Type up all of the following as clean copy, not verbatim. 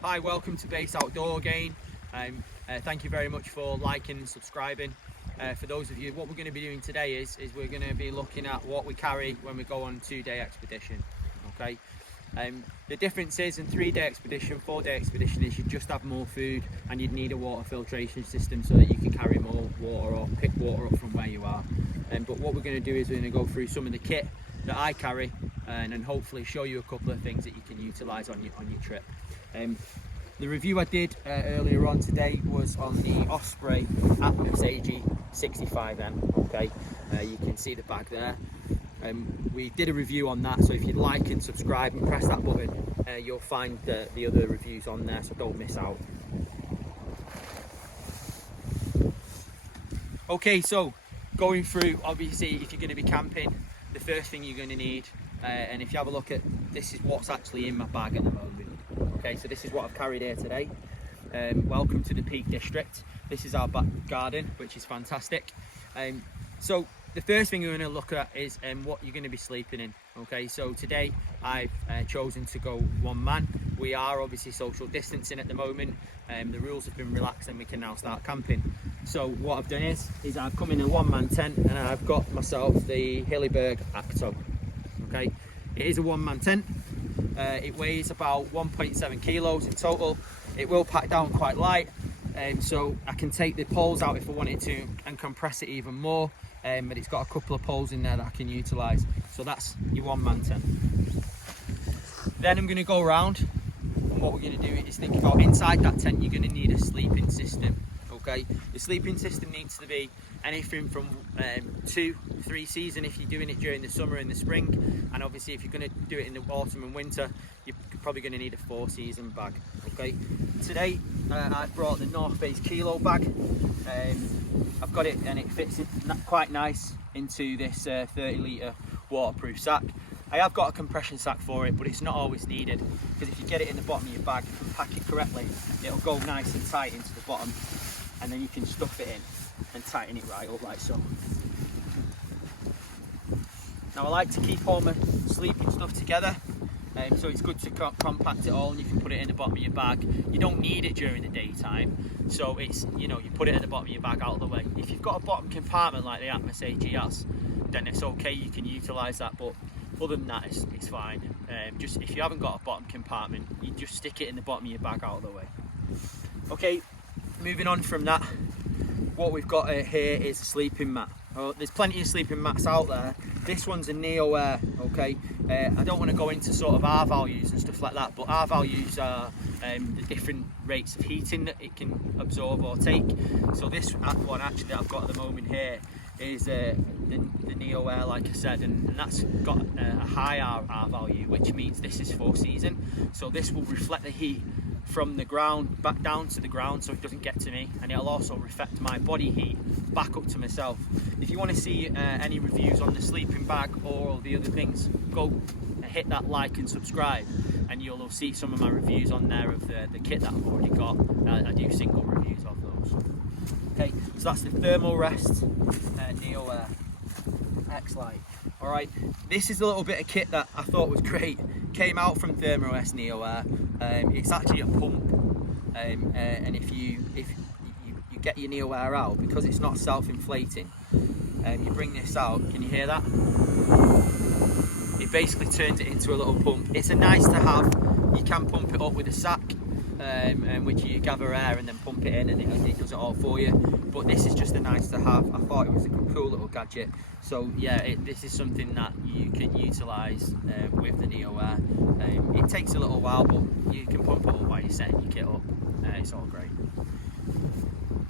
Hi, welcome to Base Outdoor again. Thank you very much for liking and subscribing. For those of you, what we're going to be doing today is we're going to be looking at what we carry when we go on 2-day expedition. Okay. The difference is in 3-day expedition, 4-day expedition is you just have more food and you'd need a water filtration system so that you can carry more water or pick water up from where you are. But what we're going to do is we're going to go through some of the kit that I carry and hopefully show you a couple of things that you can utilise on your trip. The review I did earlier on today was on the Osprey Atmos AG 65M. Okay, you can see the bag there. We did a review on that, so if you'd like and subscribe and press that button, you'll find the other reviews on there, so don't miss out. Okay, so going through, obviously if you're going to be camping, the first thing you're going to need, and if you have a look at, this is what's actually in my bag at the moment. Okay, so this is what I've carried here today. Welcome to the Peak District. This is our back garden, which is fantastic. So the first thing we're going to look at is what you're going to be sleeping in. Okay, so today I've chosen to go one man. We are obviously social distancing at the moment. The rules have been relaxed and we can now start camping. So what I've done is I've come in a one-man tent and I've got myself the Hilleberg Akto. Okay, it is a one-man tent. It weighs about 1.7 kilos in total. It will pack down quite light, so I can take the poles out if I wanted to and compress it even more. But it's got a couple of poles in there that I can utilise. So that's your one-man tent. Then I'm going to go around, and what we're going to do is think about inside that tent you're going to need a sleeping system. Okay, the sleeping system needs to be anything from 2-3 season if you're doing it during the summer and the spring, and obviously if you're going to do it in the autumn and winter, you're probably going to need a 4-season bag. Okay, today I've brought the North Face kilo bag. I've got it and it fits quite nice into this 30-litre waterproof sack. I have got a compression sack for it, but it's not always needed, because if you get it in the bottom of your bag and pack it correctly, it'll go nice and tight into the bottom, and then you can stuff it in and tighten it right up like so. Now I like to keep all my sleeping stuff together, so it's good to compact it all and you can put it in the bottom of your bag. You don't need it during the daytime, so it's, you know, you put it at the bottom of your bag out of the way. If you've got a bottom compartment like the Atmos AG has, then it's okay, you can utilise that, but other than that it's fine. Just if you haven't got a bottom compartment, you just stick it in the bottom of your bag out of the way. Okay, moving on from that, what we've got here is a sleeping mat. There's plenty of sleeping mats out there. This one's a Neo Air. Okay, I don't want to go into sort of R values and stuff like that, but R values are the different rates of heating that it can absorb or take. So this one actually I've got at the moment here is the Neo Air, like I said, and that's got a high R value, which means this is 4-season. So this will reflect the heat from the ground back down to the ground, so it doesn't get to me, and it'll also reflect my body heat back up to myself. If you want to see any reviews on the sleeping bag or all the other things, go hit that like and subscribe, and you'll see some of my reviews on there of the kit that I've already got. I do single reviews of those. Okay, so that's the Thermal Rest Neo Air X-Lite. Alright, this is a little bit of kit that I thought was great. Came out from Thermal Rest Neo Air. It's actually a pump, and if you get your Neo Air out, because it's not self-inflating, you bring this out, can you hear that? It basically turns it into a little pump. It's a nice to have. You can pump it up with a sack, which you gather air and then pump it in, and it does it all for you. But this is just a nice to have. I thought it was a cool little gadget. So yeah, this is something that you can utilise with the Neo Air. It takes a little while, but you can pump it up while you're setting your kit up. It's all great.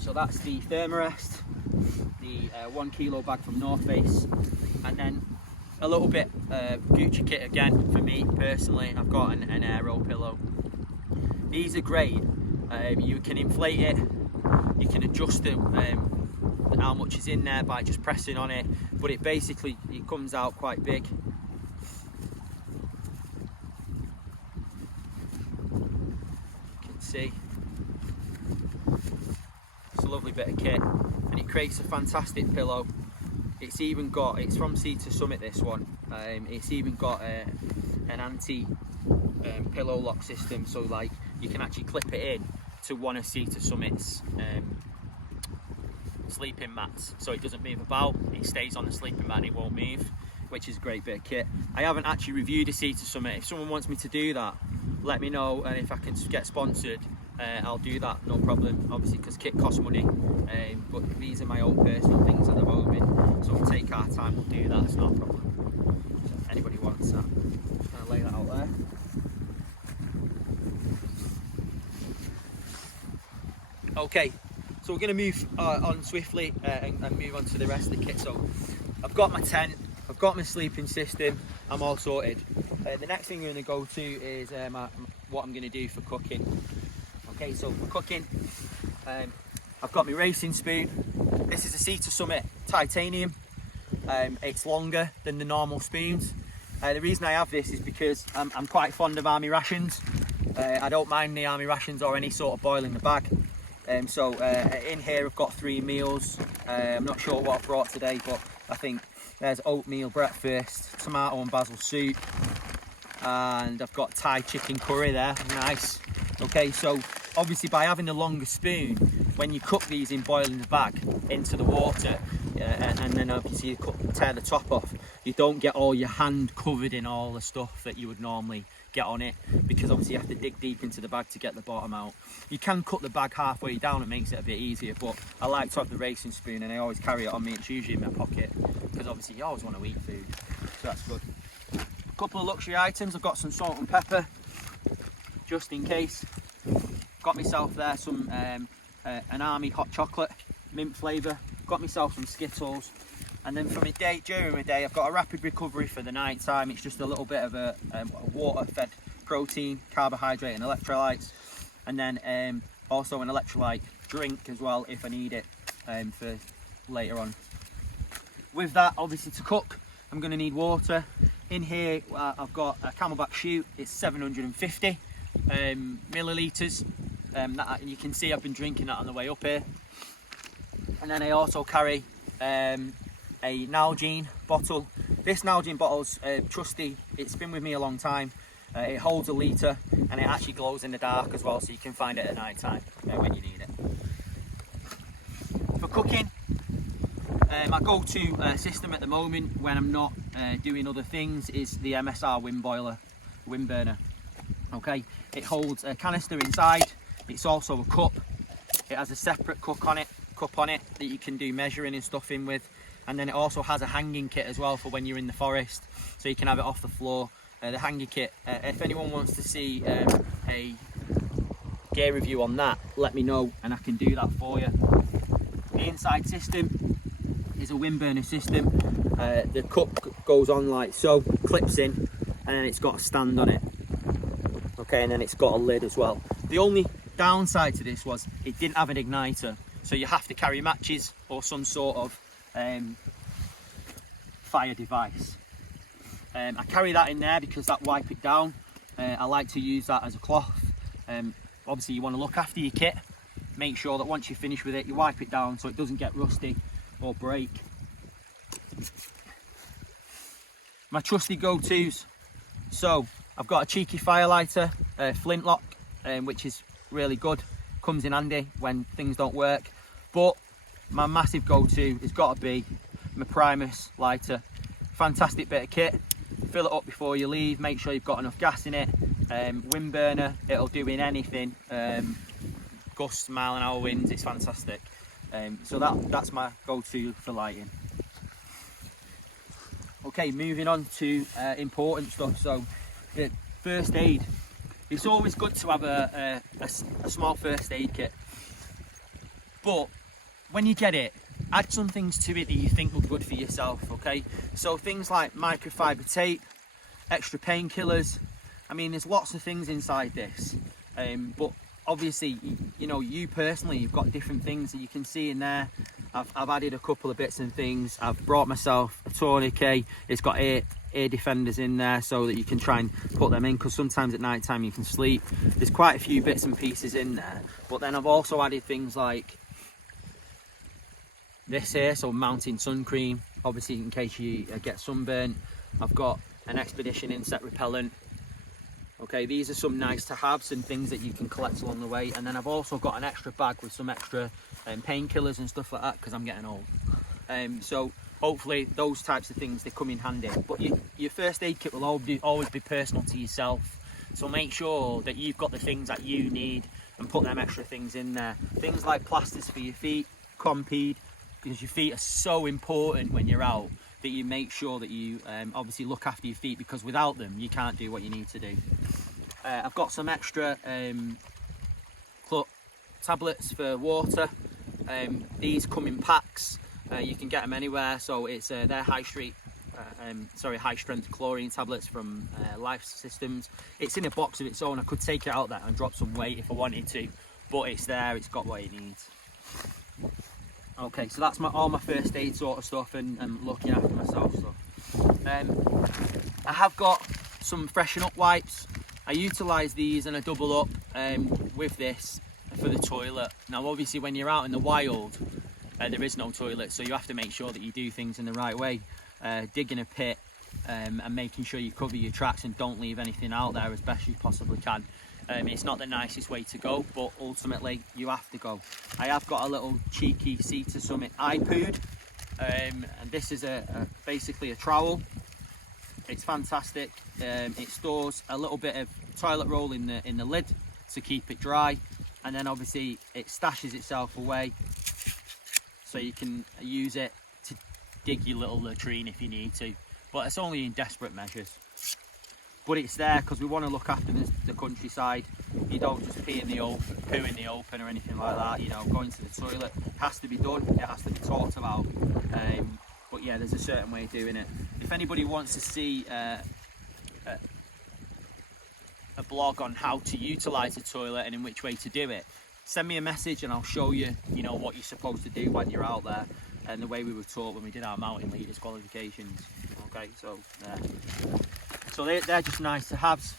So that's the Thermarest, the 1 kilo bag from North Face, and then a little bit Gucci kit again for me personally. I've got an aero pillow. These are great. You can inflate it, you can adjust it, how much is in there by just pressing on it, but it basically comes out quite big. You can see it's a lovely bit of kit, and it creates a fantastic pillow. It's from Sea to Summit, this one. It's even got an anti pillow lock system, so like you can actually clip it in to one of Sea to Summit's sleeping mats, so it doesn't move about. It stays on the sleeping mat and it won't move, which is a great bit of kit. I haven't actually reviewed a Sea to Summit. If someone wants me to do that, let me know, and if I can get sponsored, I'll do that, no problem. Obviously, because kit costs money, but these are my own personal things at the moment, so we'll take our time, we'll do that, it's not a problem. So if anybody wants that, I'll lay that out there. Okay, so we're going to move on swiftly and move on to the rest of the kit. So I've got my tent, I've got my sleeping system, I'm all sorted. The next thing we're going to go to is what I'm going to do for cooking. Okay, so for cooking, I've got my racing spoon. This is a Sea to Summit titanium. It's longer than the normal spoons. The reason I have this is because I'm quite fond of army rations. I don't mind the army rations or any sort of boil in the bag. So in here I've got 3 meals. I'm not sure what I brought today, but I think there's oatmeal breakfast, tomato and basil soup, and I've got Thai chicken curry there, nice. Okay, so obviously by having a longer spoon, when you cook these in boiling the bag into the water, and then obviously you tear the top off, you don't get all your hand covered in all the stuff that you would normally get on it, because obviously you have to dig deep into the bag to get the bottom out. You can cut the bag halfway down, it makes it a bit easier, but I like to have the racing spoon and I always carry it on me. It's usually in my pocket because obviously you always want to eat food, so that's good. A couple of luxury items, I've got some salt and pepper just in case. Got myself there some an army hot chocolate, mint flavour. Got myself some Skittles, and then for my day, during my day, I've got a rapid recovery for the night time. It's just a little bit of a water-fed protein, carbohydrate, and electrolytes, and then also an electrolyte drink as well if I need it for later on. With that, obviously to cook, I'm going to need water. In here, I've got a Camelback chute. It's 750 millilitres. That you can see I've been drinking that on the way up here. And then I also carry a Nalgene bottle. This Nalgene bottle's trusty. It's been with me a long time. It holds a litre and it actually glows in the dark as well, so you can find it at night time when you need it. For cooking, my go-to system at the moment when I'm not doing other things is the MSR wind burner. Okay, it holds a canister inside. It's also a cup. It has a separate cup on it that you can do measuring and stuff in with, and then it also has a hanging kit as well for when you're in the forest, so you can have it off the floor. The hanging kit, if anyone wants to see a gear review on that, let me know and I can do that for you. The inside system is a wind burner system. The cup goes on like so, clips in, and then it's got a stand on it. Okay, and then it's got a lid as well. The only downside to this was it didn't have an igniter, so you have to carry matches or some sort of fire device. I carry that in there because that wipe it down. I like to use that as a cloth. Obviously you want to look after your kit, make sure that once you finish with it you wipe it down so it doesn't get rusty or break. My trusty go-tos, so I've got a cheeky fire lighter, flintlock, which is really good, comes in handy when things don't work. But my massive go-to has got to be my Primus lighter. Fantastic bit of kit. Fill it up before you leave, make sure you've got enough gas in it. Wind burner, it'll do in anything. Gusts, mile-an-hour winds, it's fantastic. So that's my go-to for lighting. Okay, moving on to important stuff. So the first aid. It's always good to have a small first aid kit, but when you get it, add some things to it that you think look good for yourself. Okay, so things like microfiber tape, extra painkillers. I mean, there's lots of things inside this, but obviously, you know, you personally, you've got different things that you can see in there. I've added a couple of bits and things. I've brought myself a tourniquet. It's got ear defenders in there so that you can try and put them in, because sometimes at night time you can sleep. There's quite a few bits and pieces in there, but then I've also added things like this here, so mountain sun cream, obviously in case you get sunburnt. I've got an expedition insect repellent. Okay, these are some nice to haves and things that you can collect along the way. And then I've also got an extra bag with some extra painkillers and stuff like that, because I'm getting old. So hopefully those types of things, they come in handy. But your first aid kit will always be personal to yourself. So make sure that you've got the things that you need and put them extra things in there. Things like plasters for your feet, Compeed, because your feet are so important when you're out, that you make sure that you obviously look after your feet, because without them you can't do what you need to do. I've got some extra tablets for water. These come in packs. You can get them anywhere. So it's they're high strength chlorine tablets from Life Systems. It's in a box of its own. I could take it out there and drop some weight if I wanted to, but it's there. It's got what it needs. Okay, so that's all my first aid sort of stuff and looking after myself stuff. I have got some freshen up wipes. I utilise these and I double up with this for the toilet. Now obviously when you're out in the wild, there is no toilet, so you have to make sure that you do things in the right way. Digging a pit and making sure you cover your tracks and don't leave anything out there as best you possibly can. It's not the nicest way to go, but ultimately you have to go. I have got a little cheeky Sea to Summit iPod, and this is basically a trowel. It's fantastic. It stores a little bit of toilet roll in the lid to keep it dry, and then obviously it stashes itself away, so you can use it to dig your little latrine if you need to, but it's only in desperate measures. But it's there because we want to look after the countryside. You don't just pee in the open, poo in the open or anything like that. You know, going to the toilet has to be done. It has to be talked about. But yeah, there's a certain way of doing it. If anybody wants to see a blog on how to utilise the toilet and in which way to do it, send me a message and I'll show you, you know, what you're supposed to do when you're out there, and the way we were taught when we did our mountain leaders qualifications. Okay, so so they're just nice to haves.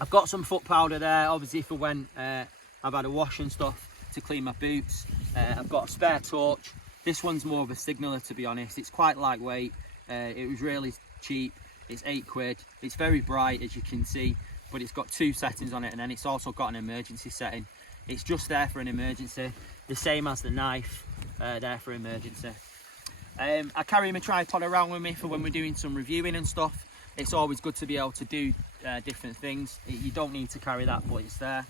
I've got some foot powder there, obviously for when I've had a wash and stuff to clean my boots. I've got a spare torch. This one's more of a signaller, to be honest. It's quite lightweight. It was really cheap. It's £8. It's very bright, as you can see, but it's got 2 settings on it, and then it's also got an emergency setting. It's just there for an emergency, the same as the knife, there for emergency. I carry my tripod around with me for when we're doing some reviewing and stuff. It's always good to be able to do different things. You don't need to carry that, but it's there.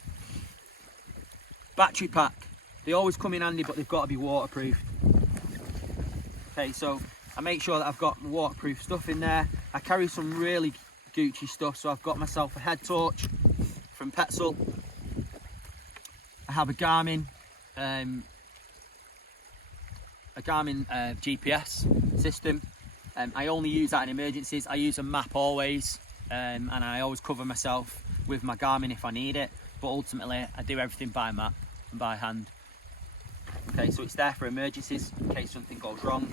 Battery pack. They always come in handy, but they've got to be waterproof. Okay, so I make sure that I've got waterproof stuff in there. I carry some really Gucci stuff, so I've got myself a head torch from Petzl. I have a Garmin GPS system. I only use that in emergencies. I use a map always, and I always cover myself with my Garmin if I need it, but ultimately I do everything by map and by hand. Okay, so it's there for emergencies in case something goes wrong.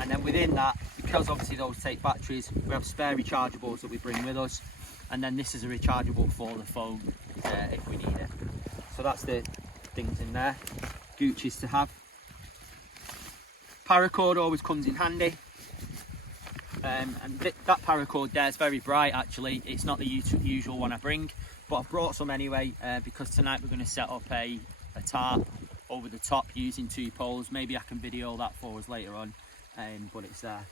And then within that, because obviously those take batteries, we have spare rechargeables that we bring with us, and then this is a rechargeable for the phone if we need it. So that's the things in there. Gucci's to have. Paracord always comes in handy. And that paracord there is very bright actually. It's not the usual one I bring, but I've brought some anyway because tonight we're going to set up a tarp over the top using 2 poles. Maybe I can video that for us later on, but it's there.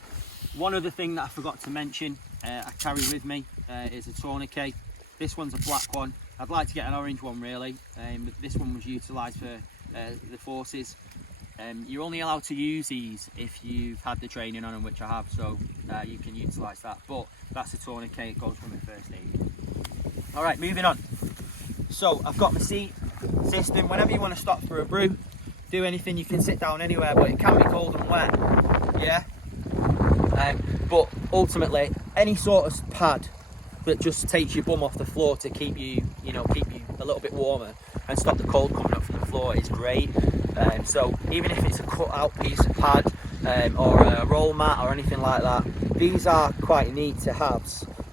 One other thing that I forgot to mention, I carry with me is a tourniquet. This one's a black one. I'd like to get an orange one really, but this one was utilised for the forces. You're only allowed to use these if you've had the training on them, which I have, so you can utilise that. But that's a tourniquet, it goes from my first aid. Alright, moving on. So I've got my seat system. Whenever you want to stop for a brew, do anything, you can sit down anywhere, but it can be cold and wet, yeah. But ultimately, any sort of pad that just takes your bum off the floor to keep you, keep you a little bit warmer and stop the cold coming up from the floor is great. So even if it's a cut out piece of pad or a roll mat or anything like that, these are quite neat to have.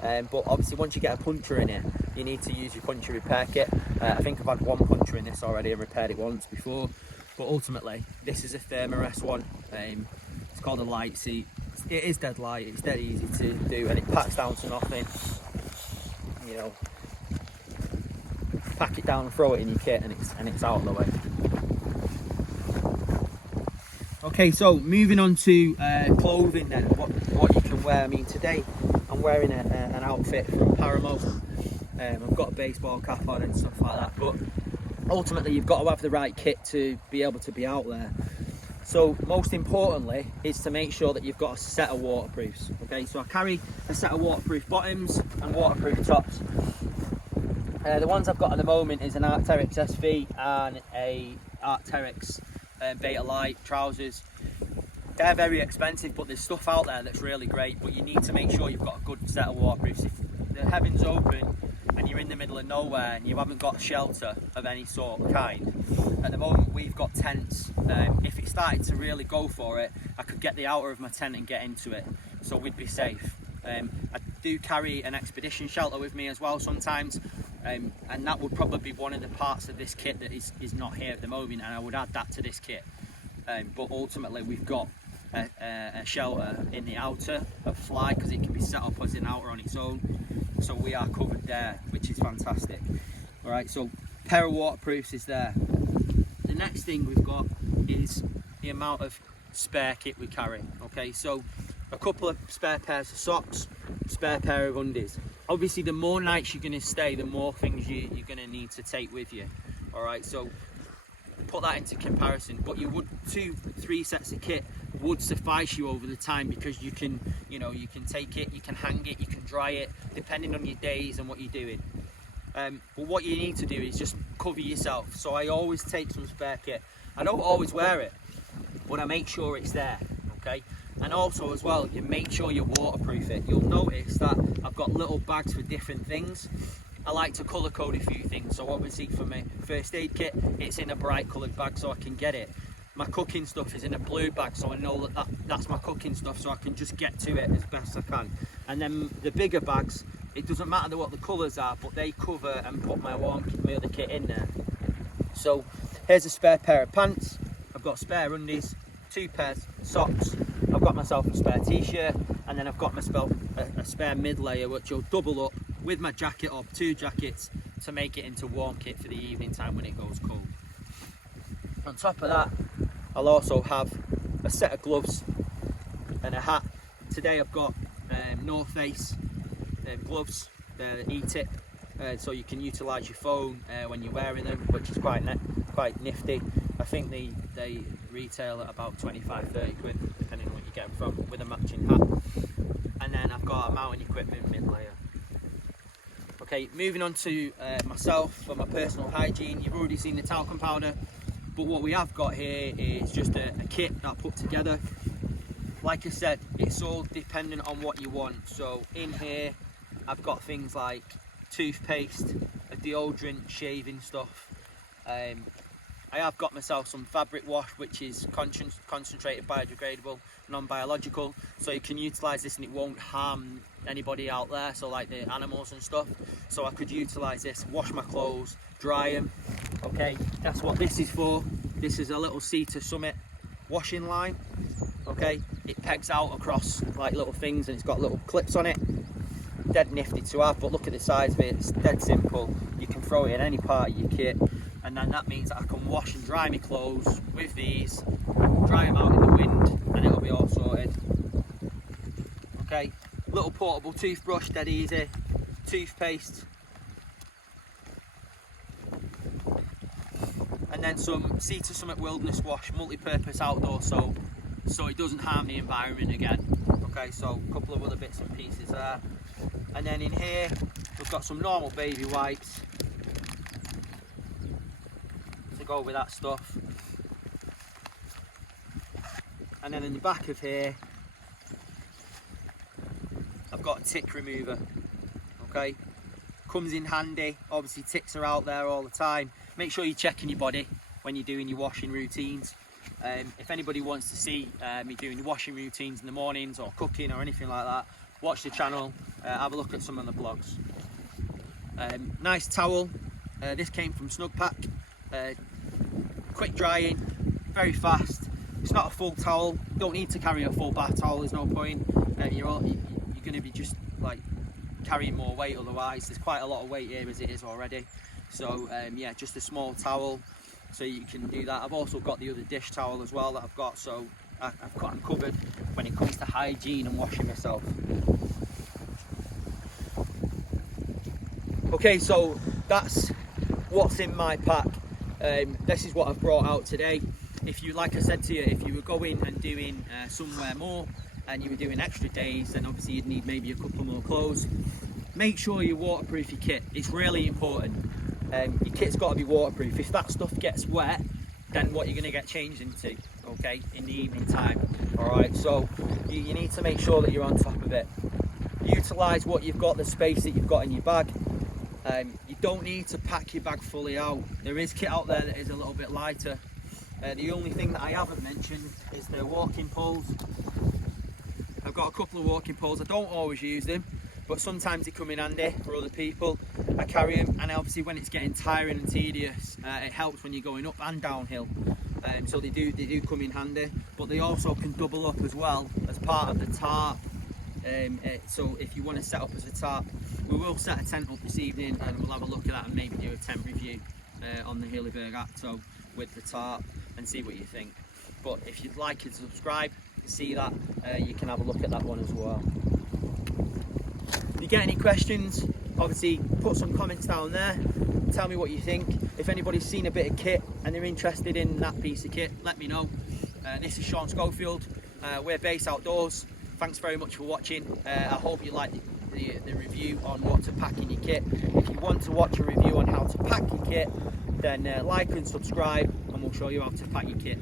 But obviously once you get a puncture in it, you need to use your puncture repair kit. I think I've had 1 puncture in this already and repaired it once before, but ultimately this is a Thermarest one. It's called a light seat. it is dead light, it's dead easy to do, and it packs down to nothing. You know, pack it down and throw it in your kit, and it's out of the way. Okay, so moving on to clothing then, what you can wear. I mean, today I'm wearing an outfit from Paramo. I've got a baseball cap on and stuff like that, but ultimately you've got to have the right kit to be able to be out there. So most importantly is to make sure that you've got a set of waterproofs. Okay, so I carry a set of waterproof bottoms and waterproof tops. The ones I've got at the moment is an Arc'teryx SV and a Arc'teryx Beta Light trousers. They're very expensive, but there's stuff out there that's really great, but you need to make sure you've got a good set of waterproofs. If the heaven's open and you're in the middle of nowhere and you haven't got shelter of any sort or kind, at the moment we've got tents. If it started to really go for it, I could get the outer of my tent and get into it, so we'd be safe. I do carry an expedition shelter with me as well sometimes, and that would probably be one of the parts of this kit that is not here at the moment, and I would add that to this kit. But ultimately we've got a shelter in the outer of Fly, because it can be set up as an outer on its own, so we are covered there, which is fantastic. All right, so pair of waterproofs is there. The next thing we've got is the amount of spare kit we carry. Okay, so a couple of spare pairs of socks, spare pair of undies. Obviously the more nights you're going to stay, the more things you're going to need to take with you. All right, so put that into comparison, but you would 2-3 sets of kit would suffice you over the time, because you can take it, you can hang it, you can dry it, depending on your days and what you're doing. But what you need to do is just cover yourself. So I always take some spare kit. I don't always wear it, but I make sure it's there. Okay, and also as well, you make sure you waterproof it. You'll notice that I've got little bags for different things. I like to colour code a few things, so obviously for my first aid kit it's in a bright coloured bag so I can get it. My cooking stuff is in a blue bag, so I know that's my cooking stuff, so I can just get to it as best I can. And then the bigger bags, it doesn't matter what the colours are, but they cover and put my other kit in there. So here's a spare pair of pants, I've got spare undies, 2 pairs of socks, I've got myself a spare t-shirt, and then I've got myself a spare mid layer which will double up with my jacket or 2 jackets to make it into warm kit for the evening time when it goes cold. On top of that, I'll also have a set of gloves and a hat. Today I've got North Face gloves, they're E-tip, so you can utilise your phone when you're wearing them, which is quite nifty. I think they retail at about 25-30 quid, depending on what you get them from, with a matching hat. And then I've got a mountain equipment mid layer. Okay, moving on to myself for my personal hygiene. You've already seen the talcum powder, but what we have got here is just a kit that I put together. Like I said, it's all dependent on what you want. So in here I've got things like toothpaste, a deodorant, shaving stuff. I have got myself some fabric wash, which is concentrated, biodegradable, non-biological, so you can utilise this and it won't harm anybody out there, so like the animals and stuff. So I could utilise this, wash my clothes, dry them. Okay, that's what this is for. This is a little Sea to Summit washing line. Okay, it pegs out across like little things and it's got little clips on it. Dead nifty to have, but look at the size of it, it's dead simple. You can throw it in any part of your kit, and then that means that I can wash and dry my clothes with these, dry them out in the wind, and it'll be all sorted. Okay, little portable toothbrush, dead easy, toothpaste, and then some Sea to Summit Wilderness Wash multi-purpose outdoor soap, so it doesn't harm the environment again. Okay, so a couple of other bits and pieces there. And then in here we've got some normal baby wipes to go with that stuff. And then in the back of here I've got a tick remover. Okay, comes in handy. Obviously ticks are out there all the time. Make sure you're checking your body when you're doing your washing routines. If anybody wants to see me doing the washing routines in the mornings or cooking or anything like that, watch the channel, have a look at some of the vlogs. Nice towel, this came from Snug Pack, quick drying, very fast, It's not a full towel. You don't need to carry a full bath towel. There's no point. You're going to be just like carrying more weight otherwise. There's quite a lot of weight here as it is already. So yeah, just a small towel, so you can do that. I've also got the other dish towel as well that I've got, so I've got them covered when it comes to hygiene and washing myself. Okay, so that's what's in my pack. This is what I've brought out today. If you, like I said to you, if you were going and doing somewhere more and you were doing extra days, then obviously you'd need maybe a couple more clothes. Make sure you waterproof your kit. It's really important. Your kit's got to be waterproof. If that stuff gets wet, then what you're going to get changed into, okay, in the evening time. All right, so you need to make sure that you're on top of it. Utilise what you've got, the space that you've got in your bag. You don't need to pack your bag fully out. There is kit out there that is a little bit lighter. The only thing that I haven't mentioned is the walking poles. I've got a couple of walking poles. I don't always use them, but sometimes they come in handy for other people. I carry them, and obviously when it's getting tiring and tedious, it helps when you're going up and downhill. So they do come in handy, but they also can double up as well as part of the tarp. So if you want to set up as a tarp, we will set a tent up this evening, and we'll have a look at that and maybe do a tent review on the Hilleberg Akto with the tarp and see what you think. But if you'd like to subscribe to see that, you can have a look at that one as well. If you get any questions, obviously put some comments down there. Tell me what you think. If anybody's seen a bit of kit and they're interested in that piece of kit, let me know. This is Sean Schofield. We're Base Outdoors. Thanks very much for watching. I hope you like the review on what to pack in your kit. If you want to watch a review on how to pack your kit, then like and subscribe, and we'll show you how to pack your kit.